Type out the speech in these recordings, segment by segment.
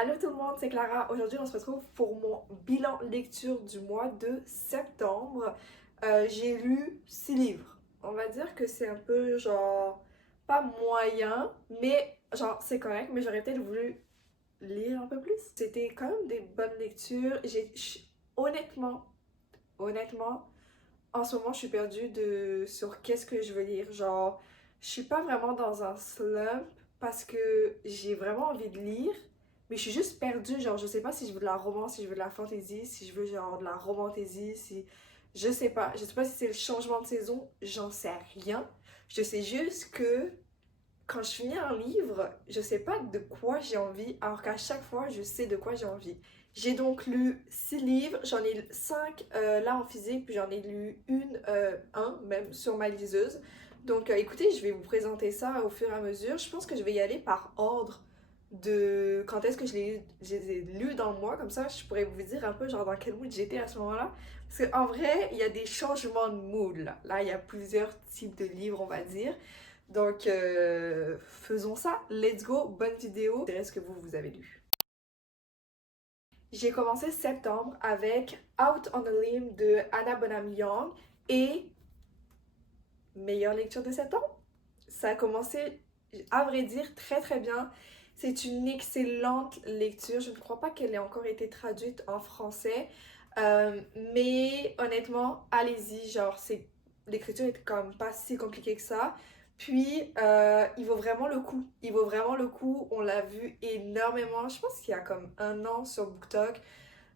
Allô tout le monde, c'est Clara. Aujourd'hui, on se retrouve pour mon bilan lecture du mois de septembre. J'ai lu 6 livres. On va dire que c'est un peu genre pas moyen, mais genre c'est correct, mais j'aurais peut-être voulu lire un peu plus. C'était quand même des bonnes lectures. Honnêtement, honnêtement, en ce moment, je suis perdue sur qu'est-ce que je veux lire. Genre, je suis pas vraiment dans un slump parce que j'ai vraiment envie de lire, mais je suis juste perdue. Genre, je sais pas si je veux de la romance, si je veux de la fantasy, si je veux genre de la romantaisie, si. Je sais pas. Je sais pas si c'est le changement de saison, j'en sais rien. Je sais juste que quand je finis un livre, je sais pas de quoi j'ai envie, alors qu'à chaque fois, je sais de quoi j'ai envie. J'ai donc lu 6 livres, j'en ai 5 là en physique, puis j'en ai lu un même sur ma liseuse. Donc écoutez, je vais vous présenter ça au fur et à mesure. Je pense que je vais y aller par ordre de quand est-ce que je les ai lus dans le mois, comme ça je pourrais vous dire un peu genre dans quel mood j'étais à ce moment-là. Parce qu'en vrai, il y a des changements de mood là. Là, il y a plusieurs types de livres, on va dire. Donc, faisons ça. Let's go. Bonne vidéo. Je dirais ce que vous avez lu. J'ai commencé septembre avec Out on a Limb de Anna Bonham Young et meilleure lecture de septembre. Ça a commencé, à vrai dire, très très bien. C'est une excellente lecture. Je ne crois pas qu'elle ait encore été traduite en français. Mais honnêtement, allez-y. Genre, l'écriture est comme pas si compliquée que ça. Puis, il vaut vraiment le coup. Il vaut vraiment le coup. On l'a vu énormément. Je pense qu'il y a comme un an sur BookTok.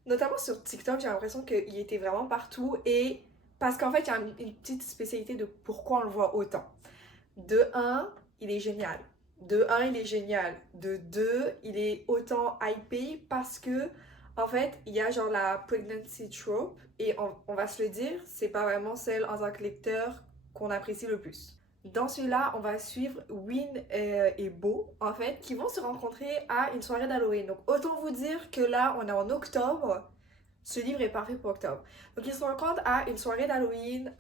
Notamment sur TikTok, j'ai l'impression qu'il était vraiment partout. Et parce qu'en fait, il y a une petite spécialité de pourquoi on le voit autant. De un, il est génial. De un, il est génial. De deux, il est autant hypé parce que, en fait, il y a genre la pregnancy trope et on va se le dire, c'est pas vraiment celle en tant que lecteur qu'on apprécie le plus. Dans celui-là, on va suivre Win et Beau, en fait, qui vont se rencontrer à une soirée d'Halloween. Donc, autant vous dire que là, on est en octobre. Ce livre est parfait pour octobre. Donc ils se rencontrent à une soirée d'Halloween.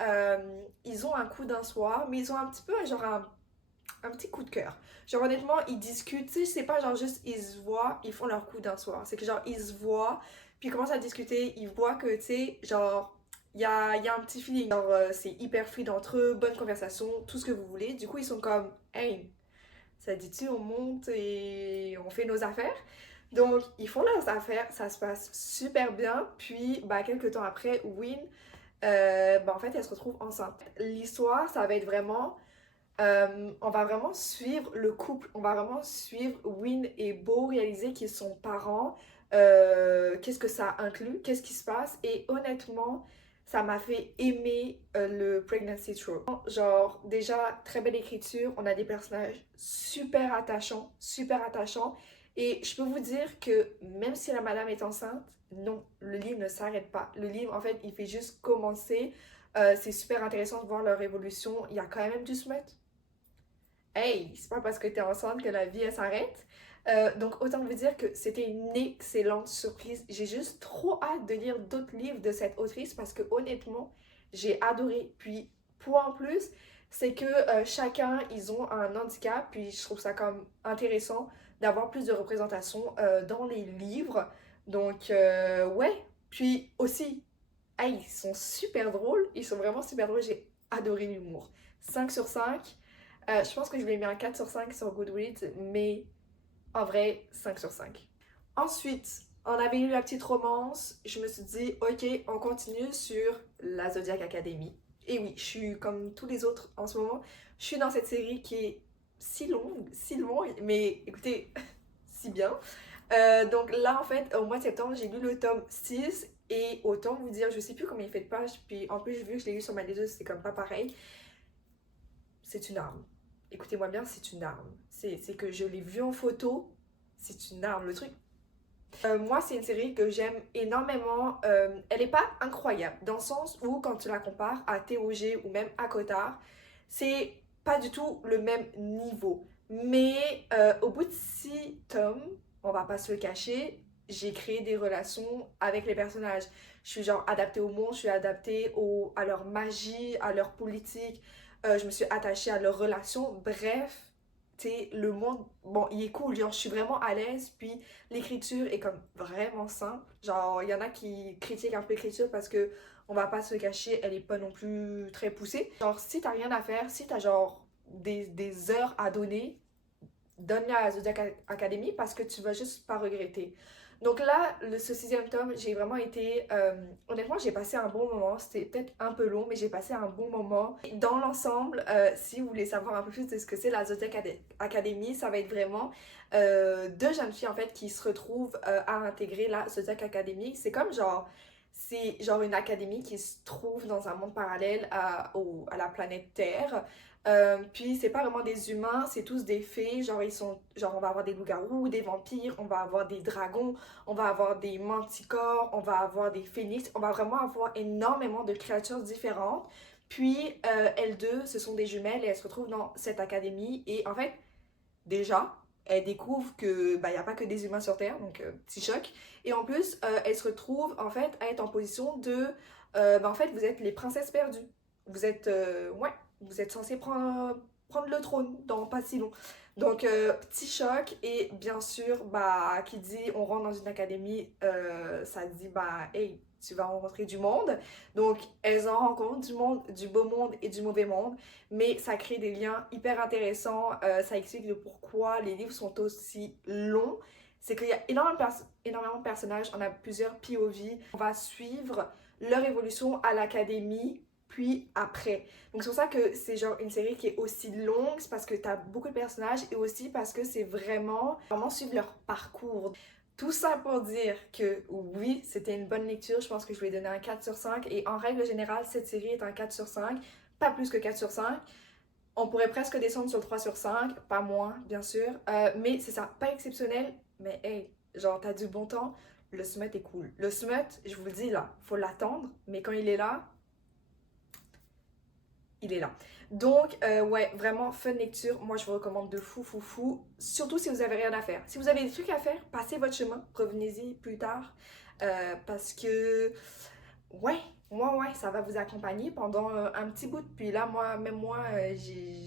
Ils ont un coup d'un soir, mais ils ont un petit peu genre un petit coup de cœur. Genre honnêtement, ils discutent. Tu sais, c'est pas genre juste ils se voient, ils font leur coup d'un soir. C'est que genre ils se voient, puis ils commencent à discuter. Ils voient que tu sais, genre il y a un petit feeling. Genre c'est hyper fluide entre eux, bonne conversation, tout ce que vous voulez. Du coup, ils sont comme, hey, ça dit-tu, on monte et on fait nos affaires. Donc, ils font leurs affaires, ça se passe super bien. Puis, bah, quelques temps après, Win, bah, en fait, elle se retrouve enceinte. L'histoire, ça va être vraiment, on va vraiment suivre le couple, on va vraiment suivre Win et Beau, réaliser qu'ils sont parents, qu'est-ce que ça inclut, qu'est-ce qui se passe. Et honnêtement, ça m'a fait aimer le Pregnancy Trope. Genre, déjà, très belle écriture, on a des personnages super attachants. Et je peux vous dire que même si la madame est enceinte, non, le livre ne s'arrête pas. Le livre, en fait, il fait juste commencer. C'est super intéressant de voir leur évolution. Il y a quand même du smut. Hey, c'est pas parce que t'es enceinte que la vie elle s'arrête. Donc autant vous dire que c'était une excellente surprise. J'ai juste trop hâte de lire d'autres livres de cette autrice parce que honnêtement, j'ai adoré. Puis pour en plus, c'est que chacun, ils ont un handicap. Puis je trouve ça comme intéressant d'avoir plus de représentation dans les livres. Donc ouais. Puis aussi, hey, ils sont super drôles. Ils sont vraiment super drôles. J'ai adoré l'humour. 5 sur 5. Je pense que je lui ai mis un 4 sur 5 sur Goodreads, mais en vrai, 5 sur 5. Ensuite, on avait eu la petite romance. Je me suis dit, ok, on continue sur la Zodiac Academy. Et oui, je suis comme tous les autres en ce moment. Je suis dans cette série qui est si longue, mais écoutez, si bien. Donc là, en fait, au mois de septembre, j'ai lu le tome 6 et autant vous dire, je sais plus combien il fait de pages, puis en plus, vu que je l'ai lu sur ma liseuse, c'est comme pas pareil. C'est une arme. Écoutez-moi bien, c'est une arme. C'est que je l'ai vue en photo, c'est une arme. Le truc. Moi, c'est une série que j'aime énormément. Elle n'est pas incroyable, dans le sens où, quand tu la compares à TOG ou même à Cotard, c'est pas du tout le même niveau. Mais au bout de 6 tomes, on va pas se le cacher, j'ai créé des relations avec les personnages. Je suis genre adaptée au monde, je suis adaptée à leur magie, à leur politique. Je me suis attachée à leurs relations. Bref, le monde, bon, il est cool, genre, je suis vraiment à l'aise, puis l'écriture est comme vraiment simple. Genre, il y en a qui critiquent un peu l'écriture parce que, on va pas se cacher, elle est pas non plus très poussée. Genre, si t'as rien à faire, si t'as genre des heures à donner, donne-la à Zodiac Academy parce que tu vas juste pas regretter. Donc là, ce sixième tome, j'ai vraiment été... honnêtement, j'ai passé un bon moment. C'était peut-être un peu long, mais j'ai passé un bon moment. Dans l'ensemble, si vous voulez savoir un peu plus de ce que c'est la Zodiac Academy, ça va être vraiment deux jeunes filles en fait qui se retrouvent à intégrer la Zodiac Academy. C'est comme genre... C'est genre une académie qui se trouve dans un monde parallèle à la planète Terre. Puis c'est pas vraiment des humains, c'est tous des fées, genre ils sont, genre on va avoir des loups-garous, des vampires, on va avoir des dragons, on va avoir des manticores, on va avoir des phénix, on va vraiment avoir énormément de créatures différentes. Puis elles deux, ce sont des jumelles et elles se retrouvent dans cette académie et en fait, déjà, elles découvrent que bah y a pas que des humains sur Terre, donc petit choc. Et en plus, elles se retrouvent en fait à être en position de, bah en fait vous êtes les princesses perdues. Vous êtes, ouais, vous êtes censé prendre le trône dans pas si long. Donc, petit choc, et bien sûr, bah, qui dit on rentre dans une académie, ça dit, bah, hey, tu vas rencontrer du monde. Donc, elles en rencontrent du monde, du beau monde et du mauvais monde, mais ça crée des liens hyper intéressants. Ça explique le pourquoi les livres sont aussi longs. C'est qu'il y a énormément de personnages, on a plusieurs POV. On va suivre leur évolution à l'académie puis après. Donc c'est pour ça que c'est genre une série qui est aussi longue, c'est parce que t'as beaucoup de personnages et aussi parce que c'est vraiment suivre leur parcours. Tout ça pour dire que oui, c'était une bonne lecture, je pense que je lui ai donné un 4 sur 5 et en règle générale, cette série est un 4 sur 5, pas plus que 4 sur 5. On pourrait presque descendre sur le 3 sur 5, pas moins bien sûr, mais c'est ça, pas exceptionnel, mais hey, genre t'as du bon temps, le smut est cool. Le smut, je vous le dis là, faut l'attendre, mais quand il est là, il est là. Donc, ouais, vraiment, fun lecture. Moi, je vous recommande de fou, fou, fou. Surtout si vous avez rien à faire. Si vous avez des trucs à faire, passez votre chemin. Revenez-y plus tard. Parce que, ouais, ouais, ça va vous accompagner pendant un petit bout. Puis là, même moi,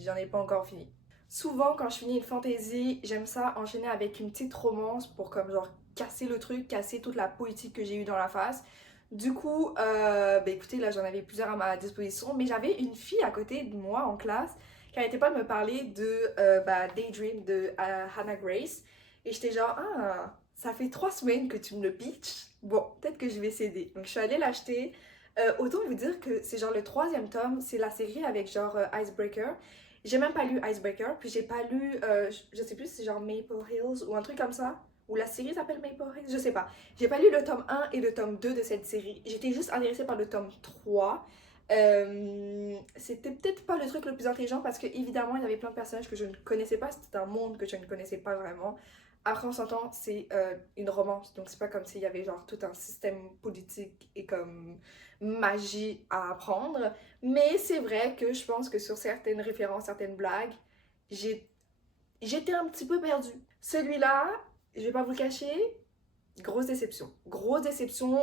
j'en ai pas encore fini. Souvent, quand je finis une fantasy, j'aime ça enchaîner avec une petite romance pour comme genre casser le truc, casser toute la politique que j'ai eue dans la face. Du coup, bah écoutez, là j'en avais plusieurs à ma disposition, mais j'avais une fille à côté de moi en classe qui n'arrêtait pas de me parler de bah, Daydream de Hannah Grace. Et j'étais genre, ah, ça fait 3 semaines que tu me le pitches. Bon, peut-être que je vais céder. Donc je suis allée l'acheter. Autant vous dire que c'est genre le troisième tome, c'est la série avec genre Icebreaker. J'ai même pas lu Icebreaker, puis j'ai pas lu, je sais plus si c'est genre Maple Hills ou un truc comme ça, ou la série s'appelle Maple Hills, je sais pas. J'ai pas lu le tome 1 et le tome 2 de cette série, j'étais juste intéressée par le tome 3. C'était peut-être pas le truc le plus intelligent parce que évidemment il y avait plein de personnages que je ne connaissais pas, c'était un monde que je ne connaissais pas vraiment. Après on s'entend, c'est une romance, donc c'est pas comme s'il y avait genre tout un système politique et comme magie à apprendre. Mais c'est vrai que je pense que sur certaines références, certaines blagues, j'ai j'étais un petit peu perdue. Celui-là, je vais pas vous le cacher, grosse déception. Grosse déception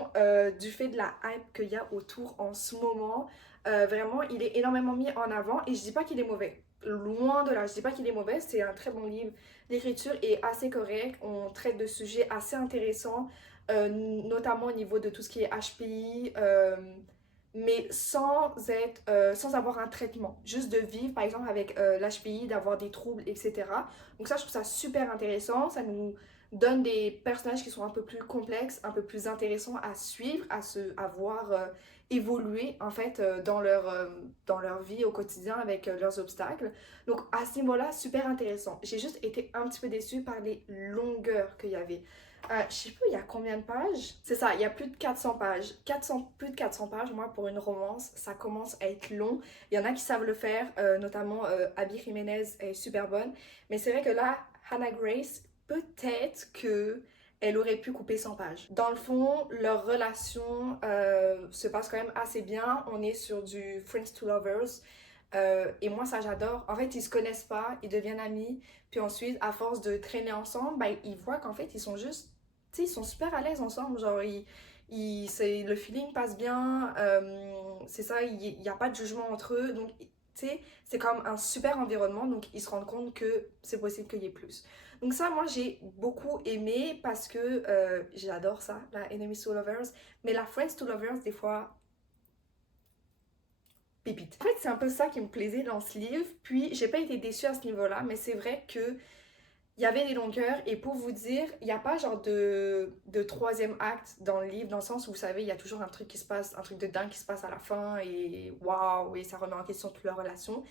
du fait de la hype qu'il y a autour en ce moment. Vraiment, il est énormément mis en avant et je dis pas qu'il est mauvais. Loin de là, je dis pas qu'il est mauvais, c'est un très bon livre. L'écriture est assez correcte, on traite de sujets assez intéressants, notamment au niveau de tout ce qui est HPI, mais sans avoir un traitement. Juste de vivre, par exemple, avec l'HPI, d'avoir des troubles, etc. Donc ça, je trouve ça super intéressant. Ça nous donne des personnages qui sont un peu plus complexes, un peu plus intéressants à suivre, à voir évoluer en fait dans leur vie au quotidien avec leurs obstacles. Donc à ce niveau-là, super intéressant. J'ai juste été un petit peu déçue par les longueurs qu'il y avait. Je sais pas, il y a combien de pages? C'est ça, il y a plus de 400 pages. Plus de 400 pages, moi, pour une romance, ça commence à être long. Il y en a qui savent le faire, notamment Abby Jiménez est super bonne. Mais c'est vrai que là, Hannah Grace, peut-être que elle aurait pu couper 100 pages. Dans le fond, leur relation se passe quand même assez bien. On est sur du Friends to Lovers. Et moi, ça, j'adore. En fait, ils se connaissent pas, ils deviennent amis. Puis ensuite, à force de traîner ensemble, ben, ils voient qu'en fait, ils sont juste... Tu sais, ils sont super à l'aise ensemble. Genre, le feeling passe bien. C'est ça, il n'y a pas de jugement entre eux. Donc, tu sais, c'est comme un super environnement, donc ils se rendent compte que c'est possible qu'il y ait plus. Donc ça, moi, j'ai beaucoup aimé parce que j'adore ça, la Enemies to Lovers, mais la Friends to Lovers, des fois, pépite. En fait, c'est un peu ça qui me plaisait dans ce livre, puis j'ai pas été déçue à ce niveau-là, mais c'est vrai que il y avait des longueurs, et pour vous dire, il n'y a pas genre de troisième acte dans le livre, dans le sens où vous savez, il y a toujours un truc qui se passe, un truc de dingue qui se passe à la fin, et waouh, et ça remet en question toute leur relation.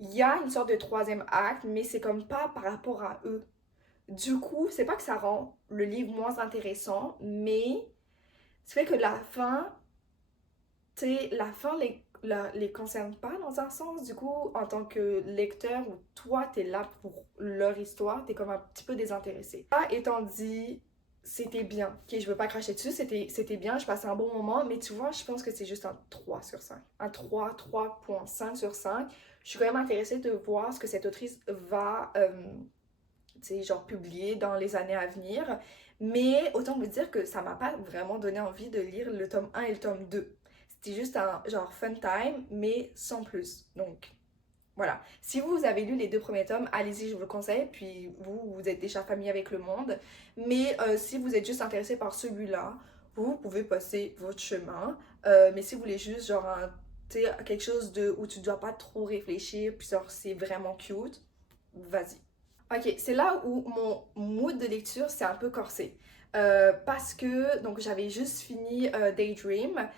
Il y a une sorte de troisième acte, mais c'est comme pas par rapport à eux. Du coup, c'est pas que ça rend le livre moins intéressant, mais ça fait que la fin, tu sais, la fin les concerne pas dans un sens. Du coup, en tant que lecteur, ou toi, t'es là pour leur histoire, t'es comme un petit peu désintéressé. Ça étant dit, c'était bien. Ok, je veux pas cracher dessus, c'était bien, je passais un bon moment, mais tu vois, je pense que c'est juste un 3 sur 5. Un 3,5 sur 5. Je suis quand même intéressée de voir ce que cette autrice va, tu sais, genre publier dans les années à venir. Mais autant vous dire que ça m'a pas vraiment donné envie de lire le tome 1 et le tome 2. C'était juste un genre fun time, mais sans plus. Donc voilà. Si vous avez lu les 2 premiers tomes, allez-y, je vous le conseille. Puis vous êtes déjà familier avec le monde. Mais si vous êtes juste intéressé par celui-là, vous pouvez passer votre chemin. Mais si vous voulez juste genre tu sais, quelque chose de où tu dois pas trop réfléchir, puis genre c'est vraiment cute, vas-y. Ok, c'est là où mon mood de lecture s'est un peu corsé. Parce que donc j'avais juste fini Daydream.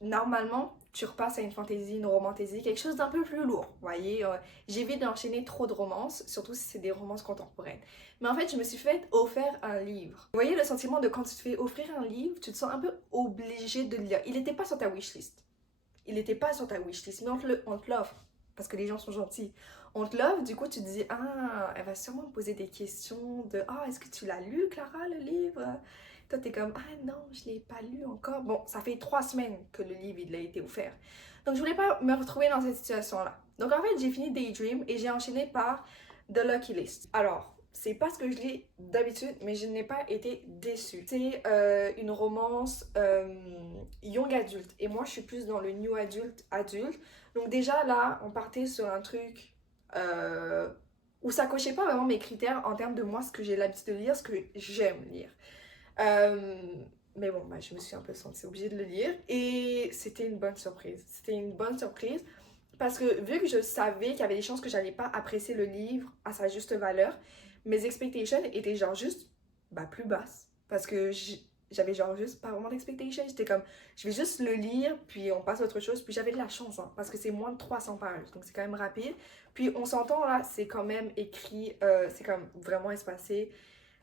Normalement, tu repasses à une fantasy, une romantasy, quelque chose d'un peu plus lourd. Vous voyez, j'évite d'enchaîner trop de romances, surtout si c'est des romances contemporaines. Mais en fait, je me suis fait offrir un livre. Vous voyez le sentiment de quand tu te fais offrir un livre, tu te sens un peu obligé de le lire. Il n'était pas sur ta wishlist. Il n'était pas sur ta wishlist, mais on te l'offre parce que les gens sont gentils. On te l'offre, du coup, tu te dis, ah, elle va sûrement me poser des questions de, ah, est-ce que tu l'as lu, Clara, le livre? Toi, t'es comme, ah non, je l'ai pas lu encore. Bon, ça fait 3 semaines que le livre, il a été offert. Donc, je voulais pas me retrouver dans cette situation-là. Donc, en fait, j'ai fini Daydream et j'ai enchaîné par The Lucky List. Alors, c'est pas ce que je lis d'habitude, mais je n'ai pas été déçue. C'est une romance young adulte, et moi, je suis plus dans le new adulte. Donc déjà, là, on partait sur un truc où ça cochait pas vraiment mes critères en termes de moi, ce que j'ai l'habitude de lire, ce que j'aime lire. Euh, mais bon, bah, je me suis un peu sentie obligée de le lire, et c'était une bonne surprise. C'était une bonne surprise parce que vu que je savais qu'il y avait des chances que j'allais pas apprécier le livre à sa juste valeur, mes expectations étaient genre juste bah, plus basses. Parce que j'avais genre juste pas vraiment d'expectations. J'étais comme, je vais juste le lire, puis on passe à autre chose. Puis j'avais de la chance, hein, parce que c'est moins de 300 pages, donc c'est quand même rapide. Puis on s'entend là, c'est quand même écrit, c'est comme vraiment espacé.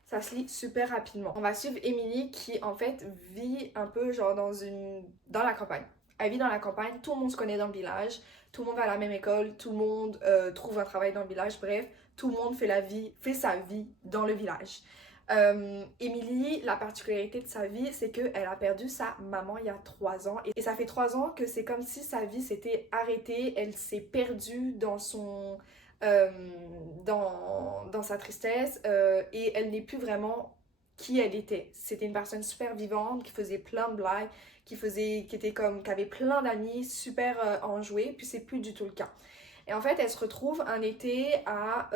Ça se lit super rapidement. On va suivre Emily qui en fait vit un peu genre dans la campagne. Elle vit dans la campagne, tout le monde se connaît dans le village, tout le monde va à la même école, tout le monde trouve un travail dans le village, bref, tout le monde fait sa vie dans le village. Emily, la particularité de sa vie, c'est qu'elle a perdu sa maman il y a 3 ans. Et ça fait 3 ans que c'est comme si sa vie s'était arrêtée, elle s'est perdue dans euh, dans sa tristesse, et elle n'est plus vraiment qui elle était. C'était une personne super vivante, qui faisait plein de blagues, qui avait plein d'amis, super enjouée, puis c'est plus du tout le cas. Et en fait, elle se retrouve un été à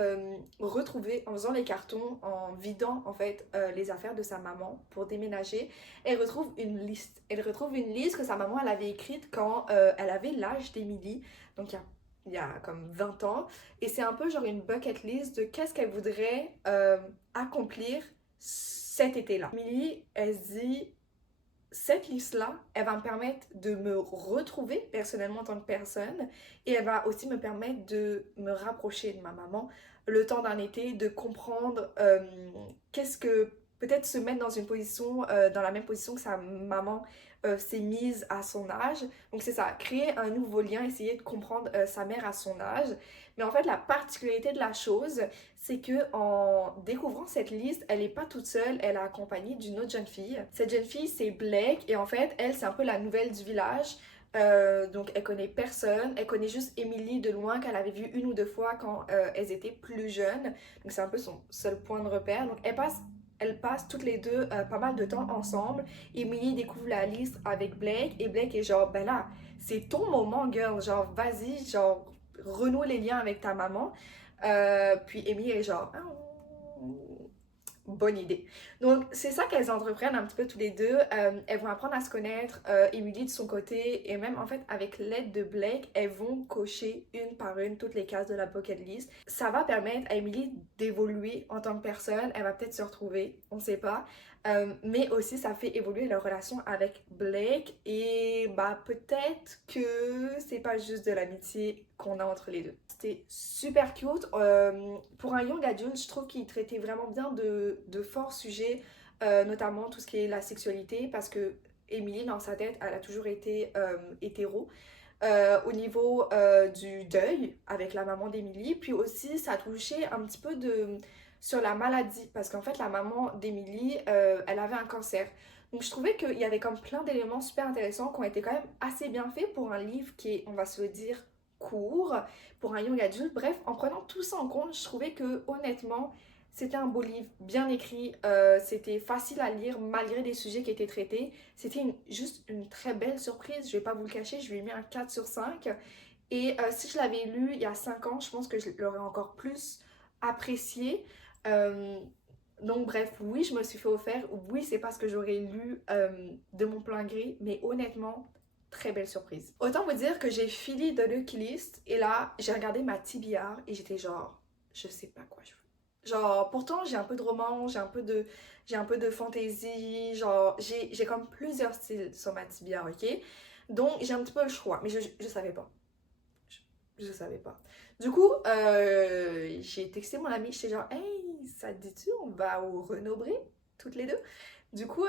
retrouver, en faisant les cartons, en vidant en fait les affaires de sa maman pour déménager, elle retrouve une liste. Elle retrouve une liste que sa maman elle avait écrite quand elle avait l'âge d'Emily, donc il y a comme 20 ans. Et c'est un peu genre une bucket list de qu'est-ce qu'elle voudrait accomplir cet été-là. Emily, elle se dit, cette liste-là, elle va me permettre de me retrouver personnellement en tant que personne, et elle va aussi me permettre de me rapprocher de ma maman le temps d'un été, de comprendre qu'est-ce que peut-être se mettre dans une position, dans la même position que sa maman s'est mise à son âge. Donc c'est ça, créer un nouveau lien, essayer de comprendre sa mère à son âge. Mais en fait, la particularité de la chose, c'est que en découvrant cette liste, elle n'est pas toute seule, elle est accompagnée d'une autre jeune fille. Cette jeune fille, c'est Blake, et en fait, elle, c'est un peu la nouvelle du village. Donc elle connaît personne, elle connaît juste Emily de loin, qu'elle avait vue 1 ou 2 fois quand elles étaient plus jeunes. Donc c'est un peu son seul point de repère. Donc elles passent toutes les deux pas mal de temps ensemble. Emily découvre la liste avec Blake, et Blake est genre, ben là, c'est ton moment, girl, genre vas-y, genre renouer les liens avec ta maman. Puis Emily est genre, ah, bonne idée. Donc, c'est ça qu'elles entreprennent un petit peu tous les deux. Elles vont apprendre à se connaître, Emily de son côté, et même en fait, avec l'aide de Blake, elles vont cocher une par une toutes les cases de la bucket list. Ça va permettre à Emily d'évoluer en tant que personne. Elle va peut-être se retrouver, on sait pas. Mais aussi, ça fait évoluer leur relation avec Blake, et bah, peut-être que c'est pas juste de l'amitié qu'on a entre les deux. C'était super cute. Pour un young adulte, je trouve qu'il traitait vraiment bien de forts sujets, notamment tout ce qui est la sexualité, parce que Emily, dans sa tête, elle a toujours été hétéro. Au niveau du deuil avec la maman d'Emily, puis aussi ça a touché un petit peu sur la maladie, parce qu'en fait la maman d'Emily, elle avait un cancer. Donc je trouvais qu'il y avait comme plein d'éléments super intéressants qui ont été quand même assez bien faits pour un livre qui est, on va se le dire, court, pour un young adulte. Bref, en prenant tout ça en compte, je trouvais que honnêtement, c'était un beau livre, bien écrit, c'était facile à lire malgré les sujets qui étaient traités. C'était juste une très belle surprise, je vais pas vous le cacher, je lui ai mis un 4 sur 5. Et si je l'avais lu il y a 5 ans, je pense que je l'aurais encore plus apprécié. Euh, donc bref, oui, je me suis fait offert, oui, c'est pas ce que j'aurais lu de mon plein gré, mais honnêtement, très belle surprise. Autant vous dire que j'ai fini The Lucky List, et là, j'ai regardé ma TBR et j'étais genre, je sais pas quoi je veux. Genre, pourtant, j'ai un peu de roman, j'ai un peu de fantasy, genre, j'ai comme plusieurs styles sur ma TBR, ok? Donc, j'ai un petit peu le choix, mais je savais pas. Je savais pas. Du coup, j'ai texté mon ami, j'étais genre, hey, ça te dit-tu, on va au Renaud-Bré, toutes les deux? Du coup,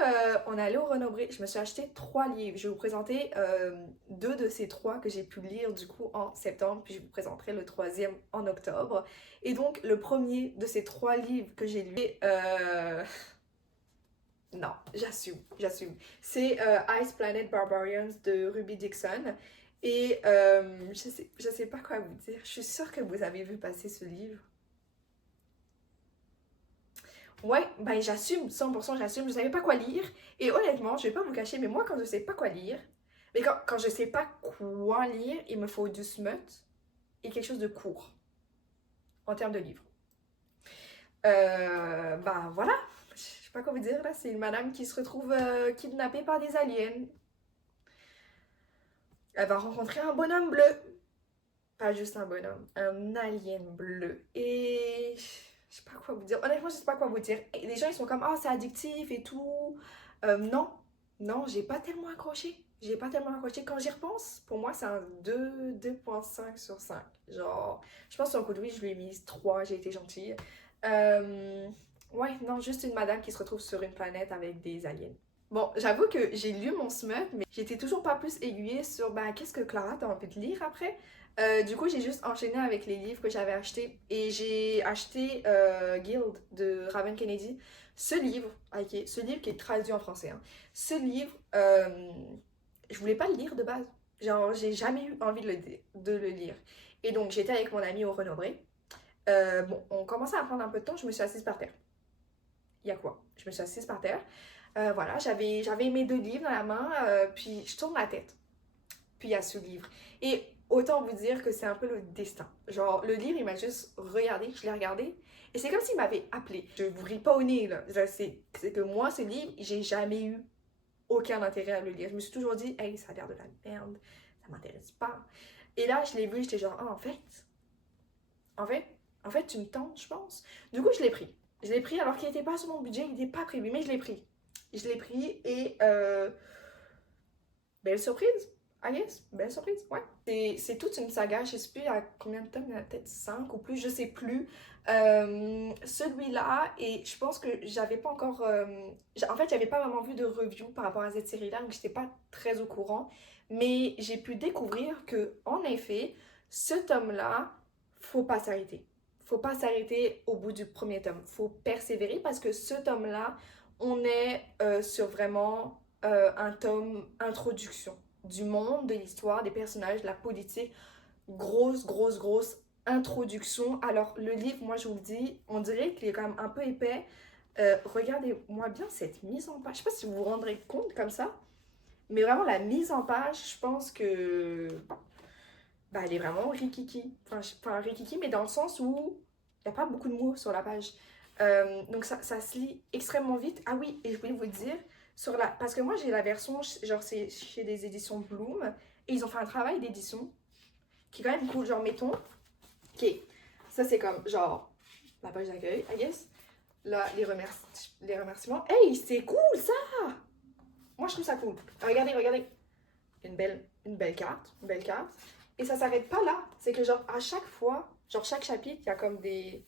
on est allé au Renaud-Bré. Je me suis acheté 3 livres. Je vais vous présenter 2 de ces 3 que j'ai pu lire du coup en septembre, puis je vous présenterai le troisième en octobre. Et donc, le premier de ces 3 livres que j'ai lu, non, j'assume. C'est Ice Planet Barbarians de Ruby Dixon. Et je sais pas quoi vous dire. Je suis sûre que vous avez vu passer ce livre. Ouais, ben j'assume, 100% j'assume. Je savais pas quoi lire. Et honnêtement, je vais pas vous cacher, mais moi, quand je sais pas quoi lire, mais quand je sais pas quoi lire, il me faut du smut et quelque chose de court en termes de livres. Bah voilà, je sais pas quoi vous dire là. C'est une madame qui se retrouve kidnappée par des aliens. Elle va rencontrer un bonhomme bleu. Pas juste un bonhomme, un alien bleu. Et je sais pas quoi vous dire. Honnêtement, je sais pas quoi vous dire. Et les gens, ils sont comme, ah, c'est addictif et tout. Non, non, j'ai pas tellement accroché. J'ai pas tellement accroché. Quand j'y repense, pour moi, c'est un 2,5 sur 5. Genre, je pense sur le coup de oui, je lui ai mis 3, j'ai été gentille. Euh, ouais, non, juste une madame qui se retrouve sur une planète avec des aliens. Bon, j'avoue que j'ai lu mon smut, mais j'étais toujours pas plus aiguillée sur ben, qu'est-ce que Clara t'as envie de lire après. Du coup, j'ai juste enchaîné avec les livres que j'avais achetés. Et j'ai acheté Guild de Raven Kennedy. Ce livre, ok, ce livre qui est traduit en français, hein, ce livre, je voulais pas le lire de base. Genre, j'ai jamais eu envie de le lire. Et donc, j'étais avec mon ami au Renaud-Bré. Bon, on commençait à prendre un peu de temps, je me suis assise par terre. Il y a quoi? Je me suis assise par terre. Voilà, j'avais mes 2 livres dans la main, puis je tourne la tête. Puis il y a ce livre. Et autant vous dire que c'est un peu le destin. Genre, le livre, il m'a juste regardé, je l'ai regardé, et c'est comme s'il m'avait appelé. Je vous ris pas au nez, là. C'est que moi, ce livre, j'ai jamais eu aucun intérêt à le lire. Je me suis toujours dit, hey, ça a l'air de la merde, ça m'intéresse pas. Et là, je l'ai vu, j'étais genre, ah, en fait, tu me tentes, je pense. Du coup, je l'ai pris. Je l'ai pris alors qu'il n'était pas sur mon budget, il n'était pas prévu, mais je l'ai pris. Je l'ai pris et belle surprise, I guess. Belle surprise, ouais. C'est toute une saga, je sais plus à combien de tomes, il y en a peut-être 5 ou plus, je sais plus. Celui-là, et je pense que j'avais pas encore. En fait, j'avais pas vraiment vu de review par rapport à cette série-là, donc j'étais pas très au courant. Mais j'ai pu découvrir que, en effet, ce tome-là, faut pas s'arrêter. Faut pas s'arrêter au bout du premier tome. Faut persévérer parce que ce tome-là, on est sur vraiment un tome introduction du monde, de l'histoire, des personnages, de la politique. Grosse introduction. Alors, le livre, moi je vous le dis, on dirait qu'il est quand même un peu épais. Regardez-moi bien cette mise en page. Je sais pas si vous vous rendrez compte comme ça, mais vraiment la mise en page, je pense que bah, elle est vraiment rikiki. Enfin, rikiki, mais dans le sens où il n'y a pas beaucoup de mots sur la page. Donc ça se lit extrêmement vite. Ah oui, et je voulais vous dire, parce que moi j'ai la version, genre c'est chez des éditions Bloom, et ils ont fait un travail d'édition qui est quand même cool. Genre, mettons, ok, ça c'est comme, genre, la page d'accueil, I guess. Là, les remerciements. Hey, c'est cool ça! Moi je trouve ça cool. Regardez, regardez. Une belle carte, une belle carte. Et ça s'arrête pas là. C'est que genre à chaque fois, genre chaque chapitre, il y a comme des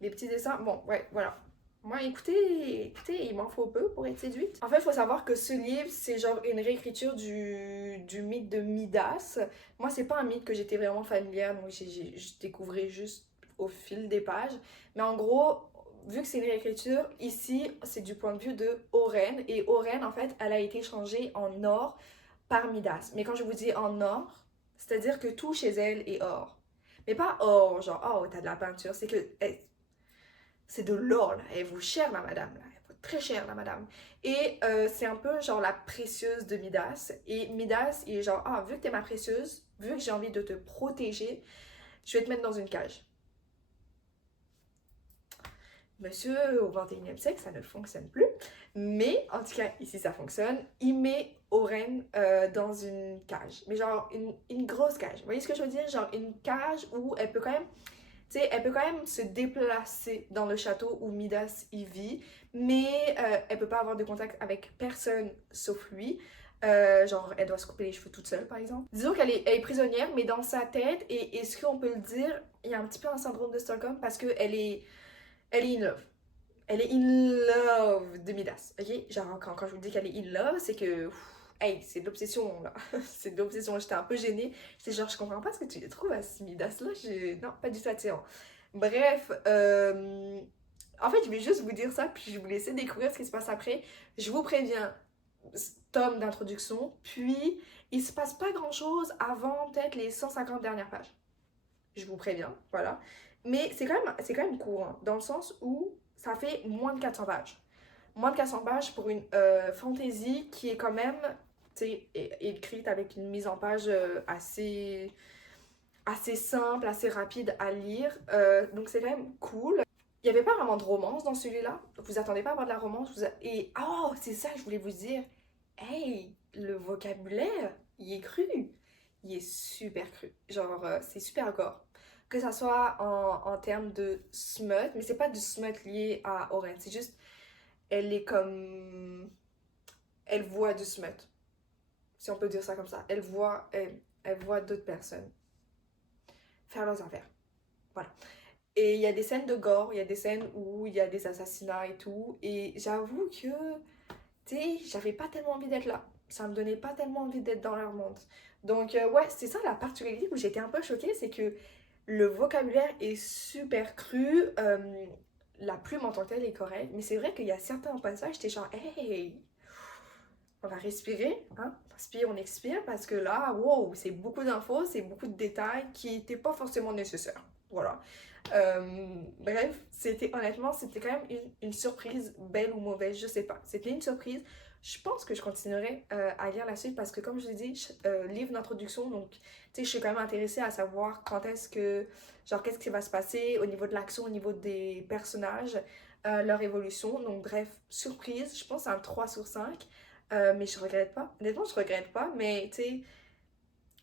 petits dessins. Bon, ouais, voilà. Moi, écoutez, il m'en faut peu pour être séduite. En fait, il faut savoir que ce livre, c'est genre une réécriture du mythe de Midas. Moi, c'est pas un mythe que j'étais vraiment familière, donc je découvrais juste au fil des pages. Mais en gros, vu que c'est une réécriture, ici, c'est du point de vue de Oren. Et Oren, en fait, elle a été changée en or par Midas. Mais quand je vous dis en or, c'est-à-dire que tout chez elle est or. Mais pas or, genre, oh, t'as de la peinture. C'est que c'est de l'or, là. Elle vaut cher, la madame, là. Elle vaut très cher, la madame. Et c'est un peu genre la précieuse de Midas. Et Midas, il est genre, ah, vu que t'es ma précieuse, vu que j'ai envie de te protéger, je vais te mettre dans une cage. Monsieur, au 21e siècle, ça ne fonctionne plus. Mais, en tout cas, ici, ça fonctionne. Il met Oren dans une cage. Mais genre, une grosse cage. Vous voyez ce que je veux dire? Genre, une cage où elle peut quand même... Tu sais, elle peut quand même se déplacer dans le château où Midas y vit, mais elle peut pas avoir de contact avec personne sauf lui. Genre, elle doit se couper les cheveux toute seule, par exemple. Disons elle est prisonnière, mais dans sa tête, et est-ce qu'on peut le dire, il y a un petit peu un syndrome de Stockholm parce elle est in love. Elle est in love de Midas, ok? Genre, quand je vous dis qu'elle est in love, c'est que... hey, c'est de l'obsession, là. C'est de l'obsession. J'étais un peu gênée. J'étais genre, je comprends pas ce que tu trouves à ce Midas-là. Non, pas du tout attirant. Bref, en fait, je vais juste vous dire ça, puis je vais vous laisser découvrir ce qui se passe après. Je vous préviens, tome d'introduction, puis il se passe pas grand-chose avant peut-être les 150 dernières pages. Je vous préviens, voilà. Mais c'est quand même court, hein, dans le sens où ça fait moins de 400 pages. Moins de 400 pages pour une fantasy qui est quand même, tu sais, écrite avec une mise en page assez simple, assez rapide à lire. Donc c'est quand même cool. Il n'y avait pas vraiment de romance dans celui-là. Vous attendez pas à avoir de la romance. Et oh, c'est ça que je voulais vous dire. Hey, le vocabulaire, il est cru. Il est super cru. Genre, c'est super gore. Que ça soit en termes de smut, mais c'est pas du smut lié à Oren. C'est juste, elle est comme... Elle voit du smut. Si on peut dire ça comme ça. Elle voit d'autres personnes faire leurs affaires. Voilà. Et il y a des scènes de gore, il y a des scènes où il y a des assassinats et tout. Et j'avoue que, tu sais, j'avais pas tellement envie d'être là. Ça me donnait pas tellement envie d'être dans leur monde. Donc, ouais, c'est ça la particularité où j'étais un peu choquée, c'est que le vocabulaire est super cru. La plume en tant que telle est correcte. Mais c'est vrai qu'il y a certains passages, j'étais genre, hey, on va respirer, hein? On inspire, on expire, parce que là, wow, c'est beaucoup d'infos, c'est beaucoup de détails qui n'étaient pas forcément nécessaires. Voilà. Bref, honnêtement, c'était quand même une surprise, belle ou mauvaise, je sais pas. C'était une surprise. Je pense que je continuerai à lire la suite parce que, comme je l'ai dit, livre d'introduction, donc, tu sais, je suis quand même intéressée à savoir quand est-ce que, genre, qu'est-ce qui va se passer au niveau de l'action, au niveau des personnages, leur évolution. Donc, bref, surprise, je pense à un 3 sur 5. Mais je regrette pas. Honnêtement, je regrette pas, mais tu sais,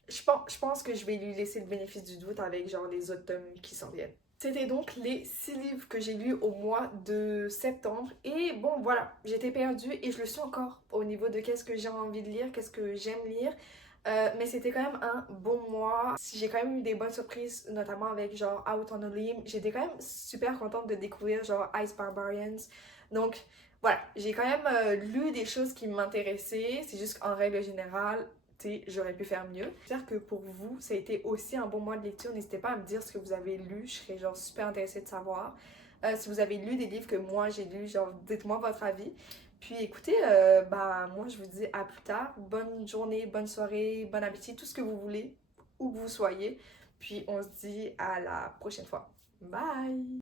je pense que je vais lui laisser le bénéfice du doute avec genre les autres tomes qui s'en viennent. C'était donc les 6 livres que j'ai lus au mois de septembre. Et bon, voilà, j'étais perdue et je le suis encore au niveau de qu'est-ce que j'ai envie de lire, qu'est-ce que j'aime lire. Mais c'était quand même un bon mois. J'ai quand même eu des bonnes surprises, notamment avec genre Out on a Limb. J'étais quand même super contente de découvrir genre Ice Barbarians. Donc voilà, j'ai quand même lu des choses qui m'intéressaient. C'est juste qu'en règle générale, j'aurais pu faire mieux. J'espère que pour vous, ça a été aussi un bon mois de lecture. N'hésitez pas à me dire ce que vous avez lu. Je serais genre super intéressée de savoir. Si vous avez lu des livres que moi j'ai lus, genre dites-moi votre avis. Puis écoutez, bah moi je vous dis à plus tard. Bonne journée, bonne soirée, bon appétit, tout ce que vous voulez, où que vous soyez. Puis on se dit à la prochaine fois. Bye!